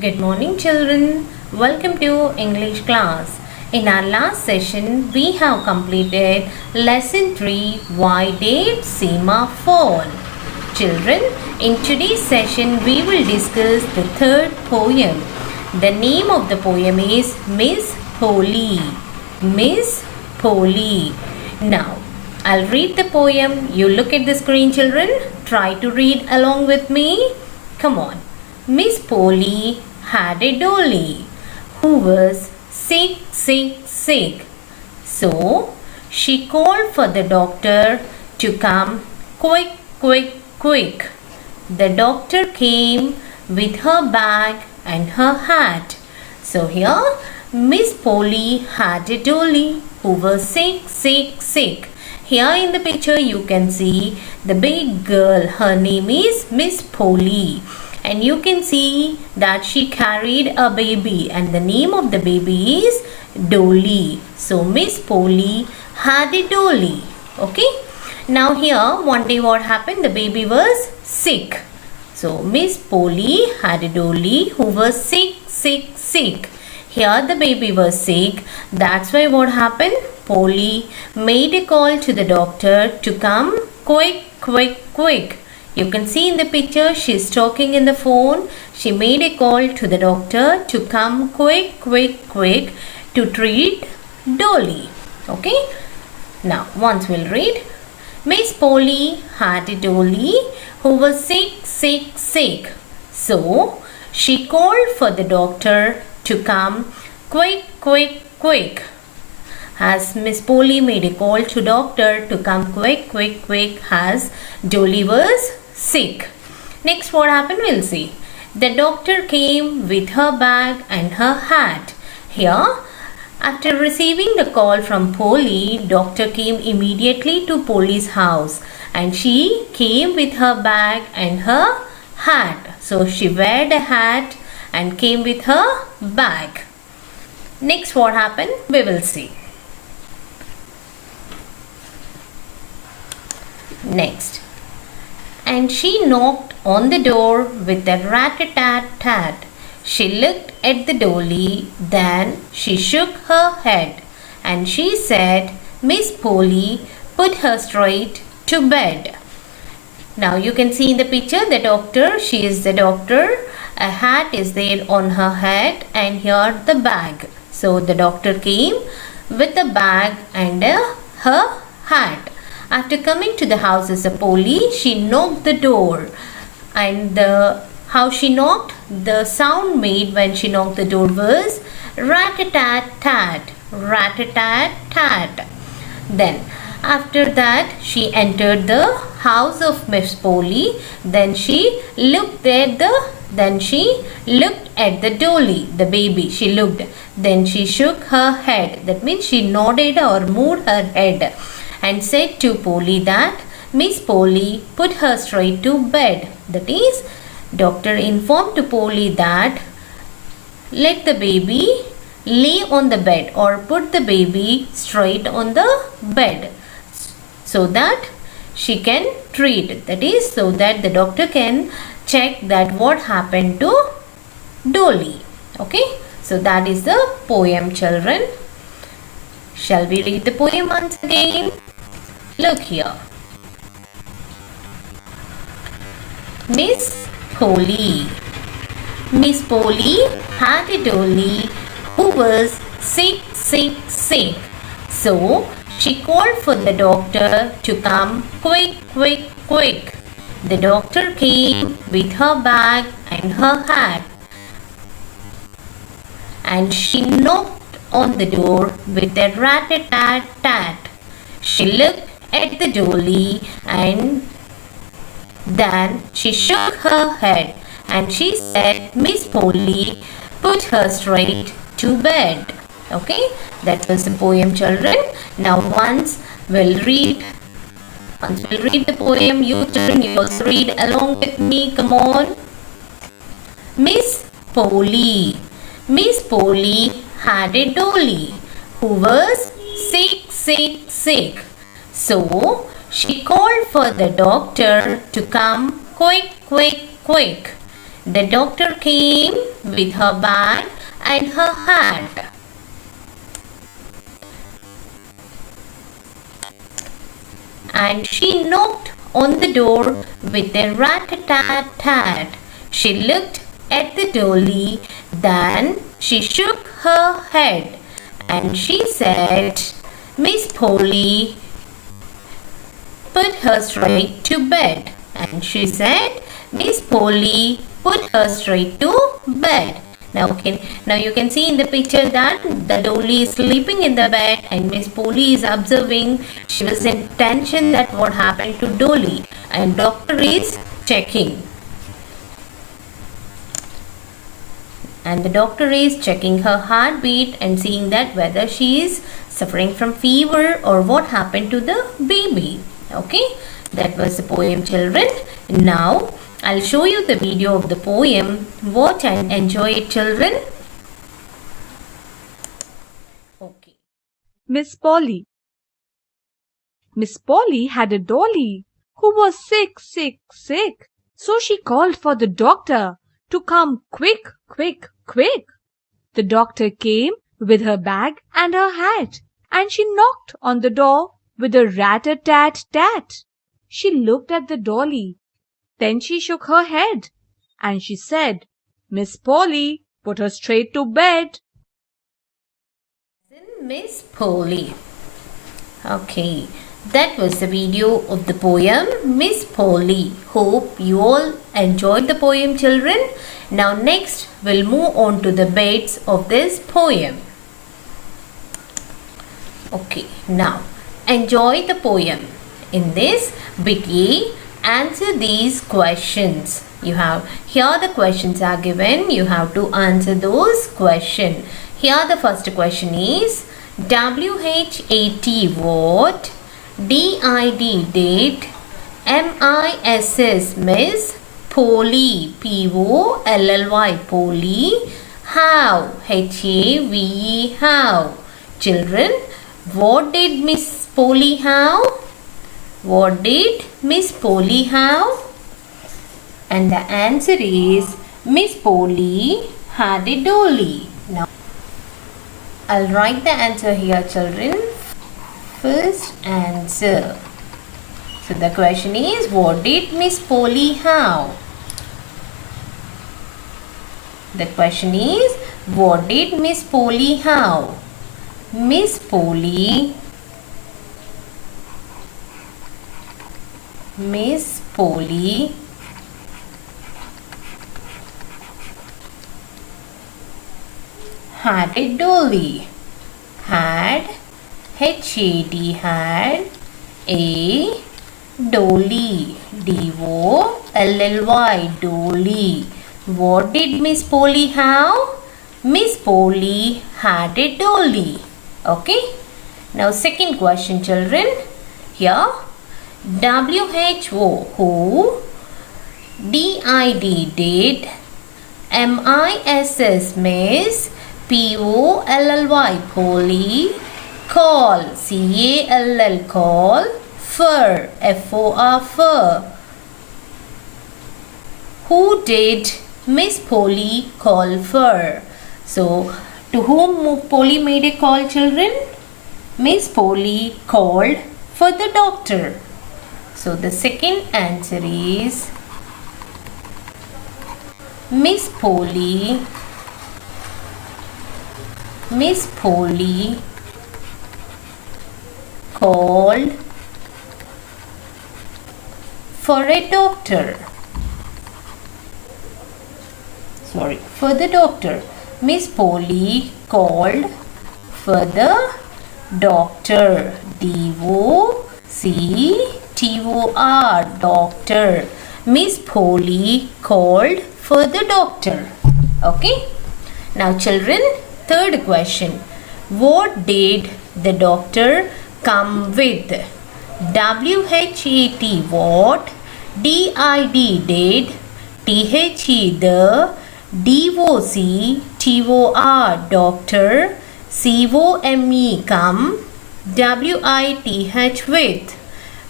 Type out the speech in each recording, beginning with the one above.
Good morning, children. Welcome to English class. In our last session, we have completed lesson 3 Why Did Seema Fall? Children, in today's session, we will discuss the third poem. The name of the poem is Miss Polly. Miss Polly. Now, I'll read the poem. You look at the screen, children. Try to read along with me. Come on. Miss Polly had a dolly who was sick, sick, sick. So she called for the doctor to come quick, quick, quick. The doctor came with her bag and her hat. So here Miss Polly had a dolly who was sick, sick, sick. Here in the picture you can see the big girl. Her name is Miss Polly. And you can see that she carried a baby and the name of the baby is Dolly. So Miss Polly had a dolly. Okay. Now here one day what happened? The baby was sick. So Miss Polly had a dolly who was sick, sick, sick. Here the baby was sick. That's why what happened? Polly made a call to the doctor to come quick, quick, quick. You can see in the picture she's talking in the phone. She made a call to the doctor to come quick, quick, quick to treat Dolly. Okay. Now once we'll read. Miss Polly had a dolly who was sick, sick, sick. So she called for the doctor to come quick, quick, quick. As Miss Polly made a call to doctor to come quick, quick, quick as Dolly was sick. Next what happened we'll see. The doctor came with her bag and her hat. Here after receiving the call from Polly, doctor came immediately to Polly's house and she came with her bag and her hat. So she wore the hat and came with her bag. Next what happened we will see. Next. And she knocked on the door with a rat-a-tat-tat. She looked at the dolly, then she shook her head and she said, Miss Polly, put her straight to bed. Now you can see in the picture the doctor, she is the doctor. A hat is there on her head and here the bag. So the doctor came with the bag and her hat. After coming to the house as a Polly, she knocked the door. And how she knocked? The sound made when she knocked the door was rat-a-tat-tat, rat-a-tat-tat. Then after that she entered the house of Miss Polly. Then she looked at the dolly, the baby. She looked. Then she shook her head. That means she nodded or moved her head. And said to Polly that Miss Polly put her straight to bed. That is, doctor informed to Polly that let the baby lay on the bed or put the baby straight on the bed so that she can treat. That is, so that the doctor can check that what happened to Dolly. Okay, so that is the poem, children. Shall we read the poem once again? Look here. Miss Polly. Miss Polly had a dolly who was sick, sick, sick. So she called for the doctor to come quick, quick, quick. The doctor came with her bag and her hat. And she knocked on the door with a rat-a-tat-tat. She looked at the dolly and then she shook her head and she said, Miss Polly, put her straight to bed. Okay, that was the poem, children. Now once we'll read the poem, you children, you also read along with me. Come on. Miss Polly. Miss Polly had a dolly who was sick, sick, sick. So she called for the doctor to come quick, quick, quick. The doctor came with her bag and her hat. And she knocked on the door with a rat-a-tat-tat. She looked at the dolly, then she shook her head and she said, Miss Polly, put her straight to bed. And she said, Miss Polly, put her straight to bed. Now you can see in the picture that the dolly is sleeping in the bed and Miss Polly is observing. She was in tension that what happened to dolly, and doctor is checking. And the doctor is checking her heartbeat and seeing that whether she is suffering from fever or what happened to the baby. Okay, that was the poem, children. Now I'll show you the video of the poem. Watch and enjoy it, children. Okay. Miss Polly. Miss Polly had a dolly who was sick. So she called for the doctor to come quick. The doctor came with her bag and her hat, and she knocked on the door with a rat-a-tat-tat. She looked at the dolly. Then she shook her head and she said, Miss Polly, put her straight to bed. Miss Polly. Okay, that was the video of the poem Miss Polly. Hope you all enjoyed the poem, children. Now next we'll move on to the bits of this poem. Okay, now enjoy the poem. In this bit A, answer these questions. You have here the questions are given. You have to answer those questions. Here the first question is WHAT what? DID did. MISS Miss. Polly POLLY Polly. How HAVE how. Children, what did Miss Polly have? What did Miss Polly have? And the answer is Miss Polly had a dolly. Now I'll write the answer here, children. First answer. So the question is, what did Miss Polly have? The question is, what did Miss Polly have? Miss Polly had a dolly. Had, H-A-D, had a dolly. D-O-L-L-Y, dolly. What did Miss Polly have? Miss Polly had a dolly. Okay. Now second question, children. Here, WHO, who? DID, did. MISS, miss. POLLY, Polly. Call, CALL, call. Fur, FOR, fur. Who did Miss Polly call for? So, to whom Polly made a call, children? Miss Polly called for the doctor. So, the second answer is Miss Polly called for a doctor. For the doctor. Miss Polly called for the doctor. D-O-C-T-O-R, doctor. Miss Polly called for the doctor. Okay. Now children, third question. What did the doctor come with? W-H-A-T, what? D-I-D, did. T-H-E, the. D-O-C-T-O-R, doctor. C-O-M-E, come. W-I-T-H, with.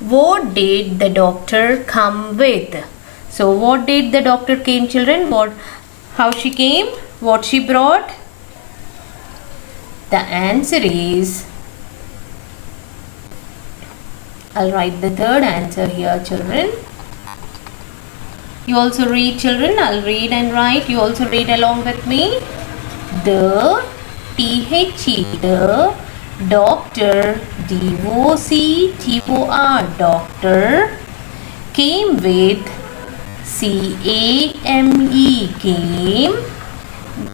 What did the doctor come with? So what did the doctor came, children? What How she came? What she brought? The answer is, I'll write the third answer here, children. You also read, children. I'll read and write. You also read along with me. The T-H-E, the doctor, D-O-C-T-O-R, doctor, came with C-A-M-E, came,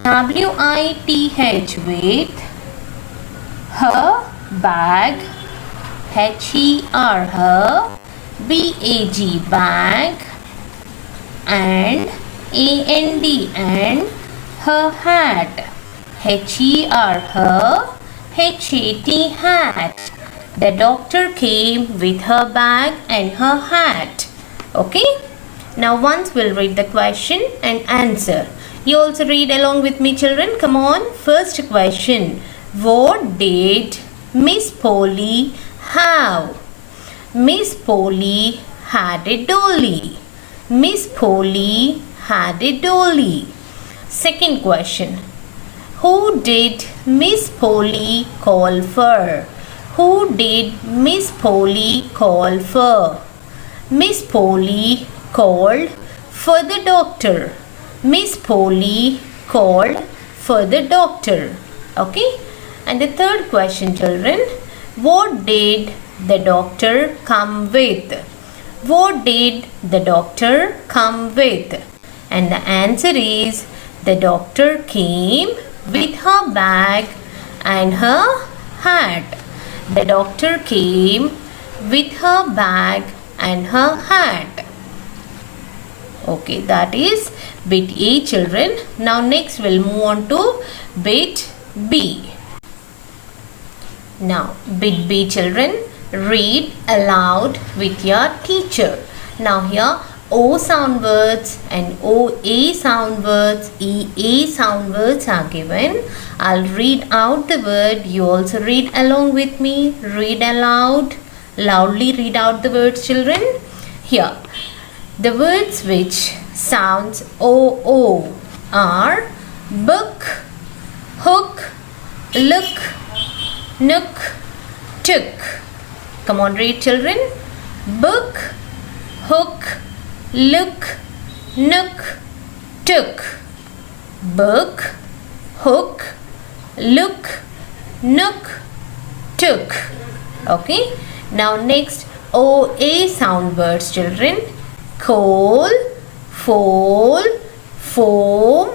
W-I-T-H, with her bag, H-E-R, her, B-A-G, bag, and A-N-D, and her hat, H-E-R, her, H-A-T, hat. The doctor came with her bag and her hat. Okay? Now once we'll read the question and answer. You also read along with me, children. Come on. First question. What did Miss Polly have? Miss Polly had a dolly. Miss Polly had a dolly. Second question. Who did Miss Polly call for? Who did Miss Polly call for? Miss Polly called for the doctor. Miss Polly called for the doctor. Okay? And the third question, children. What did the doctor come with? What did the doctor come with? And the answer is, the doctor came with her bag and her hat. The doctor came with her bag and her hat. Okay, that is bit A, children. Now next we'll move on to bit B. Now bit B, children, read aloud with your teacher. Now here O sound words and OA sound words, EA sound words are given. I'll read out the word. You also read along with me. Read aloud. Loudly read out the words, children. Here, the words which sounds OO are book, hook, look, nook, took. Come on, read, children. Book, hook, look, nook, took. Book, hook, look, nook, took. Okay. Now next OA sound words, children. Coal, foal, foam,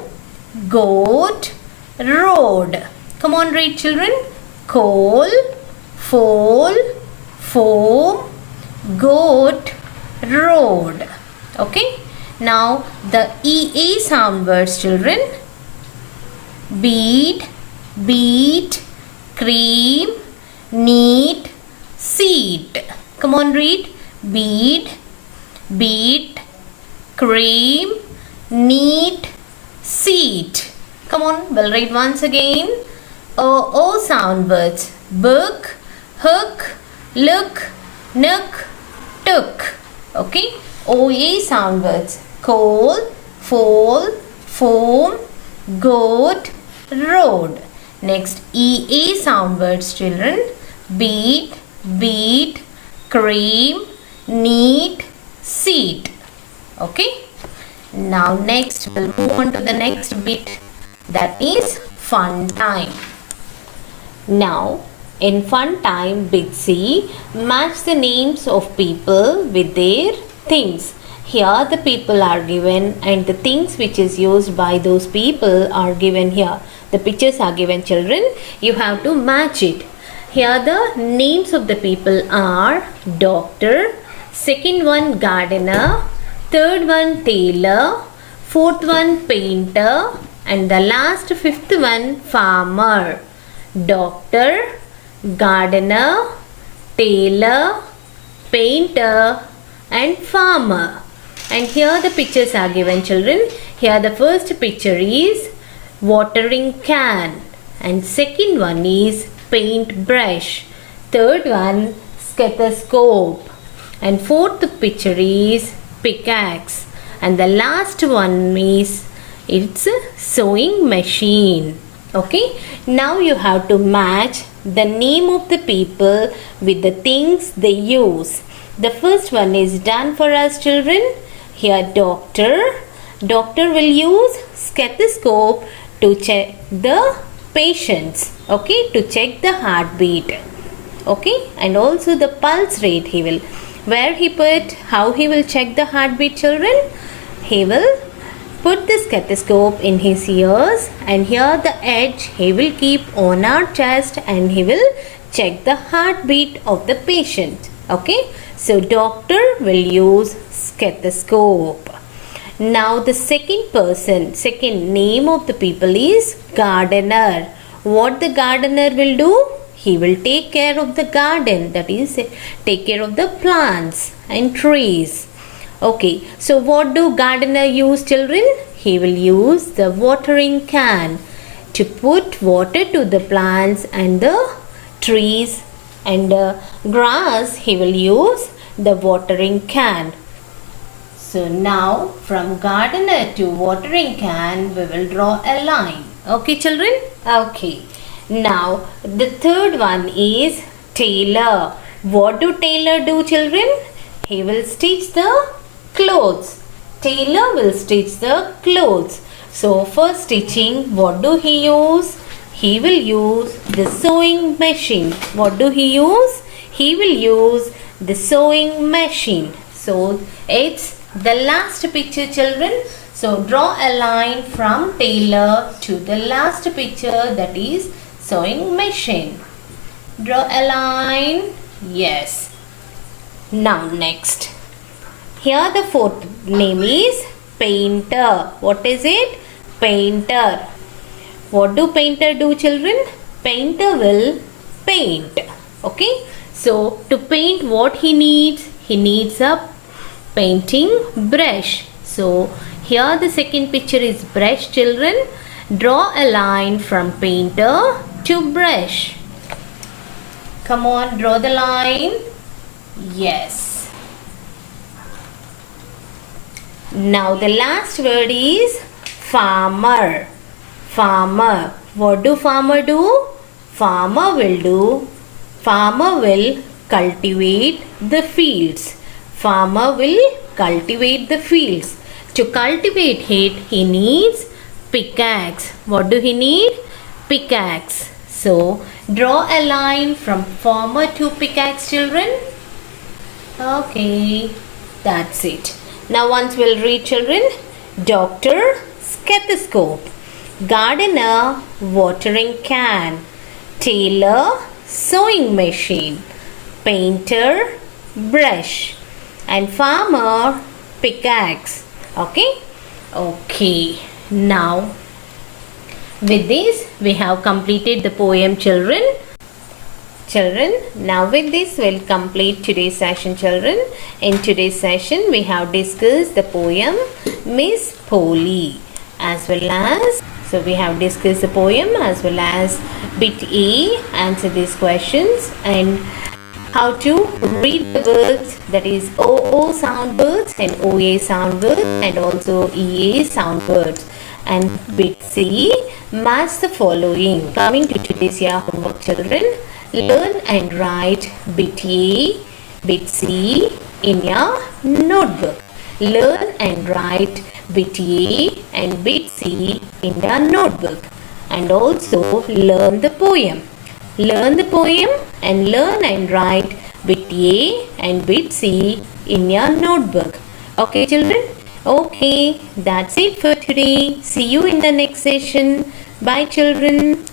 goat, road. Come on, read, children. Coal, foal, foam, goat, road. Okay. Now the EA sound words, children. Bead, beat, cream, neat, seat. Come on, read. Bead, beat, cream, neat, seat. Come on, we'll read once again. O sound words. Book, hook, look, nook, took. Okay. OA sound words. Coal, foal, foam, goat, road. Next EA sound words, children. Beat, beat, cream, neat, seat. Okay. Now next we'll move on to the next bit, that is fun time. Now in fun time, bit C, match the names of people with their things. Here the people are given and the things which is used by those people are given here. The pictures are given, children. You have to match it. Here the names of the people are doctor, second one gardener, third one tailor, fourth one painter, and the last fifth one farmer. Doctor, gardener, tailor, painter, and farmer. And here the pictures are given, children. Here the first picture is watering can, and second one is paint brush, third one stethoscope, and fourth picture is pickaxe, and the last one is It's a sewing machine. Okay, now you have to match the name of the people with the things they use. The first one is done for us, children. Here, doctor. Doctor will use stethoscope to check the patients. Okay, to check the heartbeat. Okay, and also the pulse rate he will. Where he put, how he will check the heartbeat, children? He will put the stethoscope in his ears, and here the edge he will keep on our chest, and he will check the heartbeat of the patient. Okay, so doctor will use stethoscope. Now the second name of the people is gardener. What the gardener will do? He will take care of the garden, that is, take care of the plants and trees. Okay, so what do gardener use, children? He will use the watering can to put water to the plants and the trees, and the grass he will use the watering can. So now from gardener to watering can we will draw a line. Okay, children? Okay. Now the third one is tailor. What do tailor do, children? He will stitch the clothes. Tailor will stitch the clothes. So for stitching, what do he use? He will use the sewing machine. What do he use? He will use the sewing machine. So it's the last picture, children. So draw a line from tailor to the last picture, that is sewing machine. Draw a line. Yes. Now next. Here the fourth name is painter. What is it? Painter. What do painter do, children? Painter will paint. Okay. So to paint, what he needs? He needs a painting brush. So here the second picture is brush, children. Draw a line from painter to brush. Come on, draw the line. Yes. Now the last word is farmer. Farmer. What do farmer do? Farmer will cultivate the fields. Farmer will cultivate the fields. To cultivate it, he needs pickaxe. What do he need? Pickaxe. So draw a line from farmer to pickaxe, children. Okay, that's it. Now once we'll read, children. Doctor, stethoscope. Gardener, watering can. Tailor, sewing machine. Painter, brush. And farmer, pickaxe. Okay? Okay. Now, with this, we have completed the poem, children. Now with this, we'll complete today's session, children. In today's session, we have discussed the poem Miss Polly, as well as, so we have discussed the poem as well as bit A, answer these questions, and how to read the words, that is OO sound words and OA sound words, and also EA sound words. And bit C, match the following. Coming to today's homework, children. Learn and write bit A, bit C in your notebook. Learn and write bit A and bit C in your notebook. And also learn the poem. Learn the poem and learn and write bit A and bit C in your notebook. Okay, children? Okay, that's it for today. See you in the next session. Bye, children.